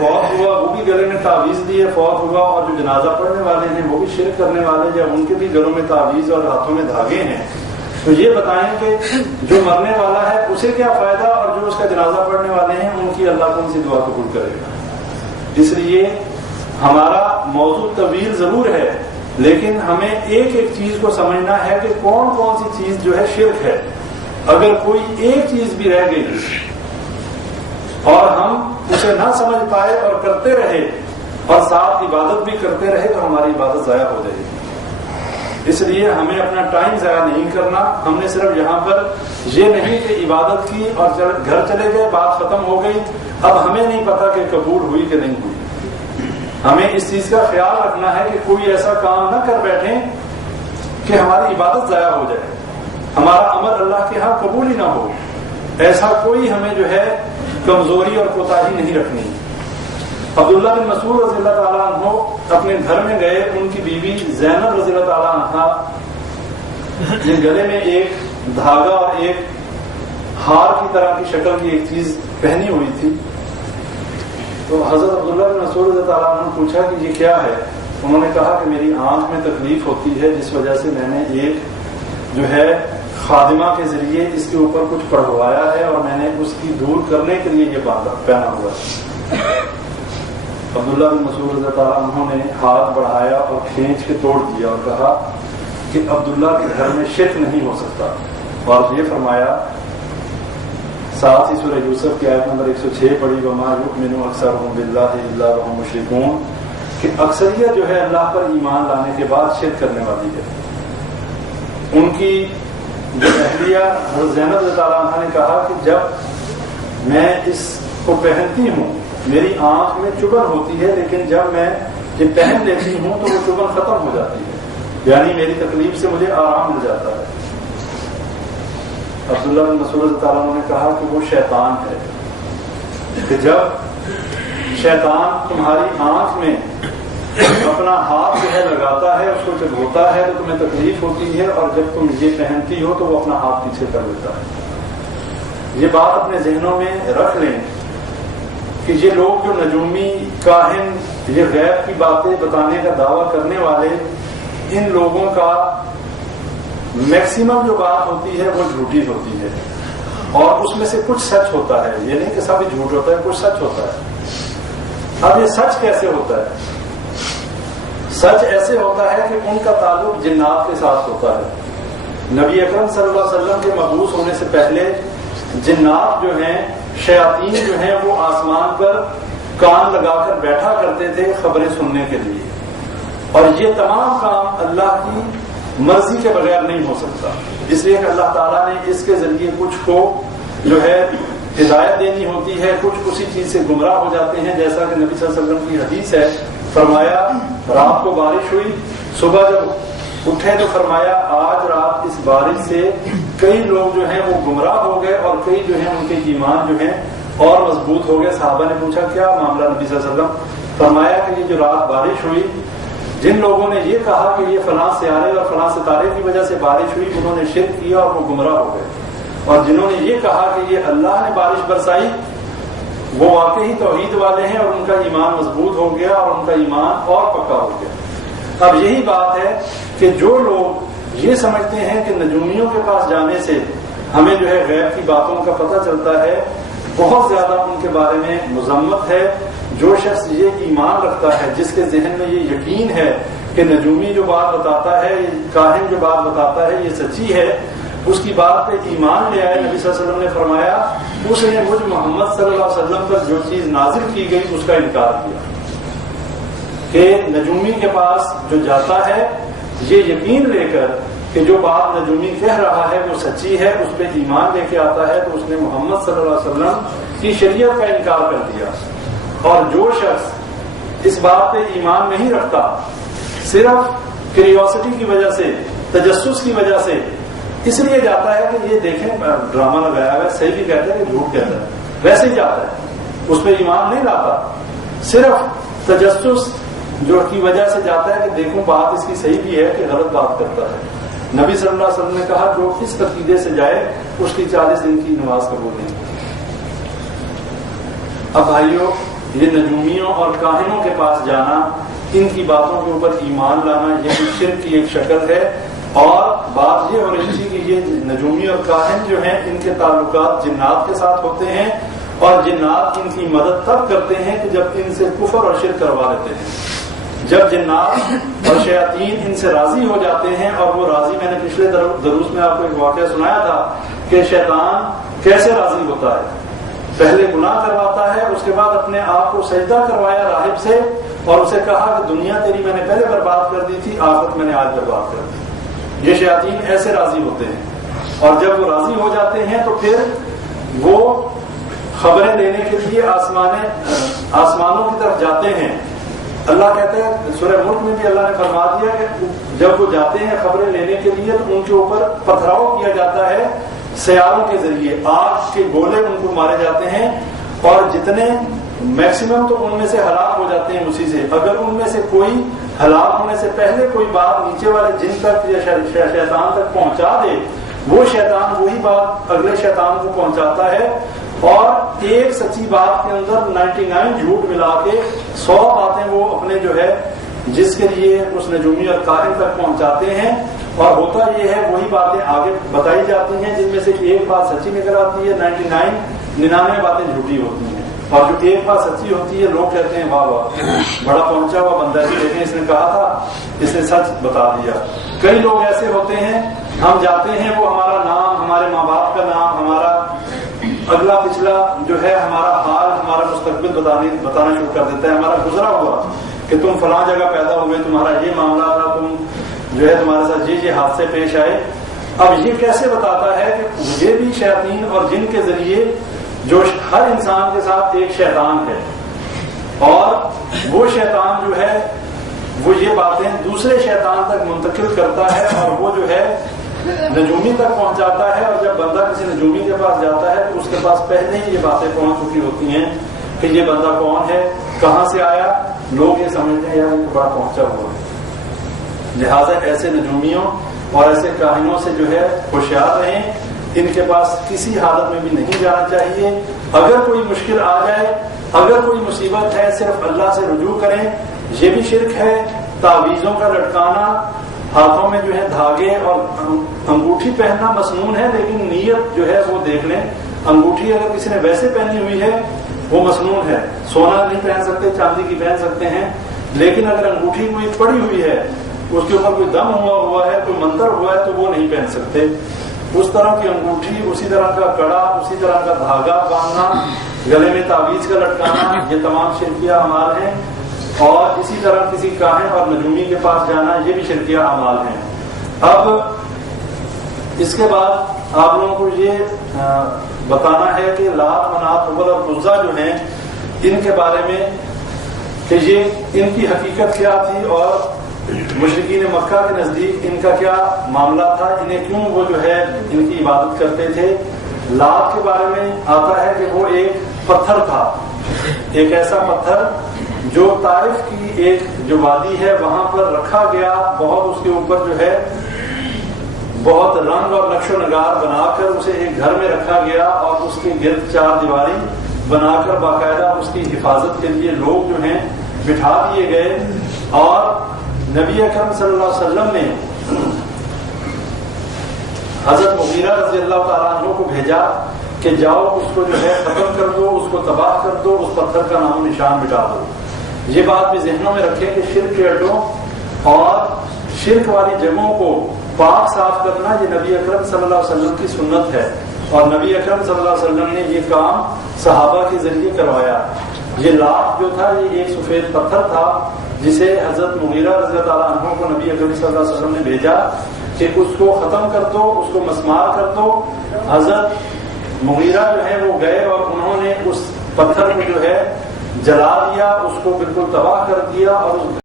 فوت ہوا وہ بھی گلے میں تعویذ دیے فوت ہوا، اور جو جنازہ پڑھنے والے ہیں وہ بھی شرک کرنے والے یا ان کے بھی گلوں میں تعویذ اور ہاتھوں میں دھاگے ہیں، تو یہ بتائیں کہ جو مرنے والا ہے اسے کیا فائدہ، اور جو اس کا جنازہ پڑھنے والے ہیں ان کی اللہ کون سی دعا قبول کرے گا؟ اس لیے ہمارا موضوع طویل ضرور ہے، لیکن ہمیں ایک ایک چیز کو سمجھنا ہے کہ کون کون سی چیز جو ہے شرک ہے۔ اگر کوئی ایک چیز بھی رہ گئی اور ہم اسے نہ سمجھ پائے اور کرتے رہے اور ساتھ عبادت بھی کرتے رہے تو ہماری عبادت ضائع ہو جائے گی۔ اس لیے ہمیں اپنا ٹائم ضائع نہیں کرنا۔ ہم نے صرف یہاں پر یہ نہیں کہ عبادت کی اور گھر چلے گئے، بات ختم ہو گئی، اب ہمیں نہیں پتا کہ قبول ہوئی کہ نہیں ہوئی۔ ہمیں اس چیز کا خیال رکھنا ہے کہ کوئی ایسا کام نہ کر بیٹھیں کہ ہماری عبادت ضائع ہو جائے، ہمارا عمل اللہ کے ہاں قبول ہی نہ ہو۔ ایسا کوئی ہمیں جو ہے کمزوری اور کوتاہی نہیں رکھنی۔ عبداللہ بن مسعود رضی اللہ تعالیٰ عنہ اپنے گھر میں گئے، ان کی بیوی زینب رضی اللہ تعالیٰ عنہ جن گلے میں ایک دھاگا اور ایک ہار کی طرح کی شکل کی ایک چیز پہنی ہوئی تھی، تو حضرت عبداللہ بن مسعود رضی اللہ تعالیٰ عنہ نے پوچھا کہ یہ کیا ہے؟ انہوں نے کہا کہ میری آنکھ میں تکلیف ہوتی ہے، جس وجہ سے میں نے ایک جو ہے خادمہ کے ذریعے اس کے اوپر کچھ پڑھوایا ہے اور میں نے اس کی دور کرنے کے لیے یہ پہنا ہوا ہے۔ عبداللہ بن مسعود رضی اللہ عنہ نے ہاتھ بڑھایا اور کھینچ کے توڑ دیا اور کہا کہ عبداللہ کے گھر میں شرک نہیں ہو سکتا، اور یہ فرمایا، ساتھ ہی سورہ یوسف کی آیت نمبر 106 پڑھی، وما یؤمن اکثرهم باللہ الا وهم مشرکون، کہ اکثریت جو ہے اللہ پر ایمان لانے کے بعد شرک کرنے والی ہے۔ ان کی جو اہلیہ حضرت زینب رضی اللہ عنہا نے کہا کہ جب میں اس کو پہنتی ہوں میری آنکھ میں چبھن ہوتی ہے، لیکن جب میں یہ پہن لیتی ہوں تو وہ چبھن ختم ہو جاتی ہے، یعنی میری تکلیف سے مجھے آرام مل جاتا ہے۔ عبداللہ بن مسعود رضی اللہ عنہ نے کہا کہ وہ شیطان ہے، کہ جب شیطان تمہاری آنکھ میں اپنا ہاتھ جو ہے لگاتا ہے، اس کو جب ہوتا ہے تو تمہیں تکلیف ہوتی ہے، اور جب تم یہ پہنتی ہو تو وہ اپنا ہاتھ پیچھے کر لیتا ہے۔ یہ بات اپنے ذہنوں میں رکھ لیں کہ یہ لوگ جو نجومی، کاہن، یہ غیب کی باتیں بتانے کا دعویٰ کرنے والے، ان لوگوں کا میکسیمم جو بات ہوتی ہے وہ جھوٹی ہوتی ہے، اور اس میں سے کچھ سچ ہوتا ہے، یہ نہیں کہ سب جھوٹ ہوتا ہے، کچھ سچ ہوتا ہے۔ اب یہ سچ کیسے ہوتا ہے؟ سچ ایسے ہوتا ہے کہ ان کا تعلق جنات کے ساتھ ہوتا ہے۔ نبی اکرم صلی اللہ علیہ وسلم کے مبعوث ہونے سے پہلے جنات جو ہیں، شیاطین جو ہیں، وہ آسمان پر کان لگا کر بیٹھا کرتے تھے خبریں سننے کے لیے، اور یہ تمام کام اللہ کی مرضی کے بغیر نہیں ہو سکتا، اس لیے کہ اللہ تعالیٰ نے اس کے ذریعے کچھ کو جو ہے ہدایت دینی ہوتی ہے، کچھ اسی چیز سے گمراہ ہو جاتے ہیں، جیسا کہ نبی صلی اللہ علیہ وسلم کی حدیث ہے، فرمایا رات کو بارش ہوئی، صبح جب اٹھے تو فرمایا آج رات اس بارش سے کئی لوگ جو ہیں وہ گمراہ ہو گئے، اور کئی جو ہیں ان کے ایمان جو ہیں اور مضبوط ہو گئے۔ صحابہ نے پوچھا کیا معاملہ نبی صلی اللہ علیہ وسلم؟ فرمایا کہ یہ جو رات بارش ہوئی، جن لوگوں نے یہ کہا کہ یہ فلاں سیارے اور فلاں ستارے کی وجہ سے بارش ہوئی، انہوں نے شرک کیا اور وہ گمراہ ہو گئے، اور جنہوں نے یہ کہا کہ یہ اللہ نے بارش برسائی، وہ واقعی توحید والے ہیں اور ان کا ایمان مضبوط ہو گیا اور ان کا ایمان اور پکا ہو گیا۔ اب یہی بات ہے کہ جو لوگ یہ سمجھتے ہیں کہ نجومیوں کے پاس جانے سے ہمیں جو ہے غیب کی باتوں کا پتہ چلتا ہے، بہت زیادہ ان کے بارے میں مذمت ہے۔ جو شخص یہ ایمان رکھتا ہے، جس کے ذہن میں یہ یقین ہے کہ نجومی جو بات بتاتا ہے، کاہن جو بات بتاتا ہے یہ سچی ہے، اس کی بات پہ ایمان لے آئے۔ نبی صلی اللہ علیہ وسلم نے فرمایا اس نے مجھ محمد صلی اللہ علیہ وسلم پر جو چیز نازل کی گئی اس کا انکار کیا، کہ نجومی کے پاس جو جاتا ہے یہ یقین لے کر کہ جو بات نجومی کہہ رہا ہے وہ سچی ہے، اس پہ ایمان لے کے آتا ہے، تو اس نے محمد صلی اللہ علیہ وسلم کی شریعت کا انکار کر دیا۔ اور جو شخص اس بات پہ ایمان نہیں رکھتا، صرف کیوریوسٹی کی وجہ سے، تجسس کی وجہ سے اس لیے جاتا ہے کہ یہ دیکھیں ڈرامہ لگایا ہوا ہے، صحیح بھی کہتا ہے کہ جھوٹ کہتا ہے، ویسے ہی جاتا ہے، اس پہ ایمان نہیں لاتا، صرف تجسس جو کی وجہ سے جاتا ہے کہ دیکھوں بات اس کی صحیح بھی ہے کہ غلط بات کرتا ہے۔ نبی صلی اللہ علیہ وسلم نے کہا جو اس عقیدے سے جائے اس کی 40 دن کی نماز قبول نہیں۔ اب بھائیو، یہ نجومیوں اور کاہنوں کے پاس جانا، ان کی باتوں کے اوپر ایمان لانا، یہ بھی شرک کی ایک شکل ہے۔ اور بات یہ ہو رہی تھی کہ یہ نجومی اور کاہن جو ہیں ان کے تعلقات جنات کے ساتھ ہوتے ہیں، اور جنات ان کی مدد تب کرتے ہیں کہ جب ان سے کفر اور شرک کروا لیتے ہیں۔ جب جنات اور شیاطین ان سے راضی ہو جاتے ہیں، اور وہ راضی، میں نے پچھلے دروس میں آپ کو ایک واقعہ سنایا تھا کہ شیطان کیسے راضی ہوتا ہے۔ پہلے گناہ کرواتا ہے، اس کے بعد اپنے آپ کو سجدہ کروایا راہب سے، اور اسے کہا کہ دنیا تیری میں نے پہلے برباد کر دی تھی، آخرت میں نے آج برباد کر دی۔ یہ شیاطین ایسے راضی ہوتے ہیں، اور جب وہ راضی ہو جاتے ہیں تو پھر وہ خبریں دینے کے لیے آسمانوں کی طرف جاتے ہیں۔ اللہ کہتے ہیں سورہ ملک میں بھی اللہ نے فرما دیا کہ جب وہ جاتے ہیں خبریں لینے کے لیے تو ان کے اوپر پتھراؤ کیا جاتا ہے سیاروں کے ذریعے، آگ کے گولے ان کو مارے جاتے ہیں، اور جتنے میکسیمم تو ان میں سے ہلاک ہو جاتے ہیں اسی سے۔ اگر ان میں سے کوئی ہلاک ہونے سے پہلے کوئی بات نیچے والے جن تک یا شیطان تک پہنچا دے، وہ شیطان وہی بات اگلے شیطان کو پہنچاتا ہے، اور ایک سچی بات کے اندر 99 جھوٹ ملا کے 100 باتیں وہ اپنے جو ہے جس کے لیے اس نجومی اور کاہن تک پہنچاتے ہیں، اور ہوتا یہ ہے وہی باتیں آگے بتائی جاتی ہیں، جن میں سے ایک بات سچی نکل آتی ہے، 99 باتیں جھوٹی ہوتی ہیں، اور جو ایک بات سچی ہوتی ہے لوگ کہتے ہیں واہ واہ بڑا پہنچا ہوا بندہ ہے، لیکن اس نے کہا تھا، اس نے سچ بتا دیا۔ کئی لوگ ایسے ہوتے ہیں، ہم جاتے ہیں، وہ ہمارا نام، ہمارے ماں باپ کا نام، ہمارا اگلا پچھلا جو ہے ہمارا حال، ہمارا مستقبل بتانا شروع کر دیتا ہے، ہمارا گزرا ہوا کہ تم فلاں جگہ پیدا ہوئے، تمہارا یہ معاملہ تھا، تم جو ہے تمہارے ساتھ یہ حادثے پیش آئے۔ اب یہ کیسے بتاتا ہے کہ یہ بھی شیاطین اور جن کے ذریعے جو ہر انسان کے ساتھ ایک شیطان ہے، اور وہ شیطان جو ہے وہ یہ باتیں دوسرے شیطان تک منتقل کرتا ہے، اور وہ جو ہے نجومی تک پہنچاتا ہے، اور جب بندہ کسی نجومی کے پاس جاتا ہے تو اس کے پاس پہلے ہی یہ باتیں پہنچ چکی ہوتی ہیں کہ یہ بندہ کون ہے، کہاں سے آیا، لوگ یہ سمجھتے ہیں یار یہ بڑا پہنچا ہوا ہے۔ لہٰذا ایسے نجومیوں اور ایسے کاہنوں سے جو ہے ہوشیار رہیں، ان کے پاس کسی حالت میں بھی نہیں جانا چاہیے۔ اگر کوئی مشکل آ جائے، اگر کوئی مصیبت ہے، صرف اللہ سے رجوع کریں۔ یہ بھی شرک ہے، تعویذوں کا لٹکانا، ہاتھوں میں جو ہے دھاگے اور انگوٹھی پہننا مسنون ہے، لیکن نیت جو ہے وہ دیکھ لیں۔ انگوٹھی اگر کسی نے ویسے پہنی ہوئی ہے وہ مسنون ہے، سونا نہیں پہن سکتے، چاندی کی پہن سکتے ہیں، لیکن اگر انگوٹھی کوئی پڑی ہوئی ہے، اس کے اوپر کوئی دم ہوا ہے، کوئی منتر ہوا ہے، تو وہ نہیں پہن سکتے۔ اس طرح کی انگوٹھی، اسی طرح کا کڑا، اسی طرح کا دھاگا باندھنا، گلے میں تعویذ کا لٹکانا، یہ تمام شرکیہ اعمال ہیں، اور اسی طرح کسی کاہن اور نجومی کے پاس جانا، یہ بھی شرکیہ اعمال ہیں۔ اب اس کے بعد آپ لوگوں کو یہ بتانا ہے کہ لات، منات، حبل اور عزیٰ جو ہیں ان کے بارے میں کہ یہ ان کی حقیقت کیا تھی، اور مشرکین مکہ کے نزدیک ان کا کیا معاملہ تھا، انہیں کیوں وہ جو ہے ان کی عبادت کرتے تھے۔ لات کے بارے میں آتا ہے کہ وہ ایک پتھر تھا، ایک ایسا پتھر جو طائف کی ایک جو وادی ہے وہاں پر رکھا گیا، بہت اس کے اوپر جو ہے بہت رنگ اور نقش و نگار بنا کر اسے ایک گھر میں رکھا گیا، اور اس کے گرد 4 دیواری بنا کر باقاعدہ اس کی حفاظت کے لیے لوگ جو ہیں بٹھا دیے گئے، اور نبی اکرم صلی اللہ علیہ وسلم نے حضرت مغیرہ رضی اللہ تعالیٰ عنہ کو بھیجا کہ جاؤ اس کو جو ہے ختم کر دو، اس کو تباہ کر دو، اس پتھر کا نام و نشان مٹا دو۔ یہ بات بھی ذہنوں میں رکھیں کہ شرک کے اڈوں اور شرک والی جگہوں کو پاک صاف کرنا یہ نبی اکرم صلی اللہ علیہ وسلم کی سنت ہے، اور نبی اکرم صلی اللہ علیہ وسلم نے یہ کام صحابہ کے ذریعے کروایا۔ یہ لات جو تھا یہ ایک سفید پتھر تھا جسے حضرت مغیرہ رضی اللہ تعالیٰ عنہ کو نبی اکرم صلی اللہ علیہ وسلم نے بھیجا کہ اس کو ختم کر دو، اس کو مسمار کر دو۔ حضرت مغیرہ جو ہے وہ گئے اور انہوں نے اس پتھر کو جو ہے جلا دیا، اس کو بالکل تباہ کر دیا، اور اس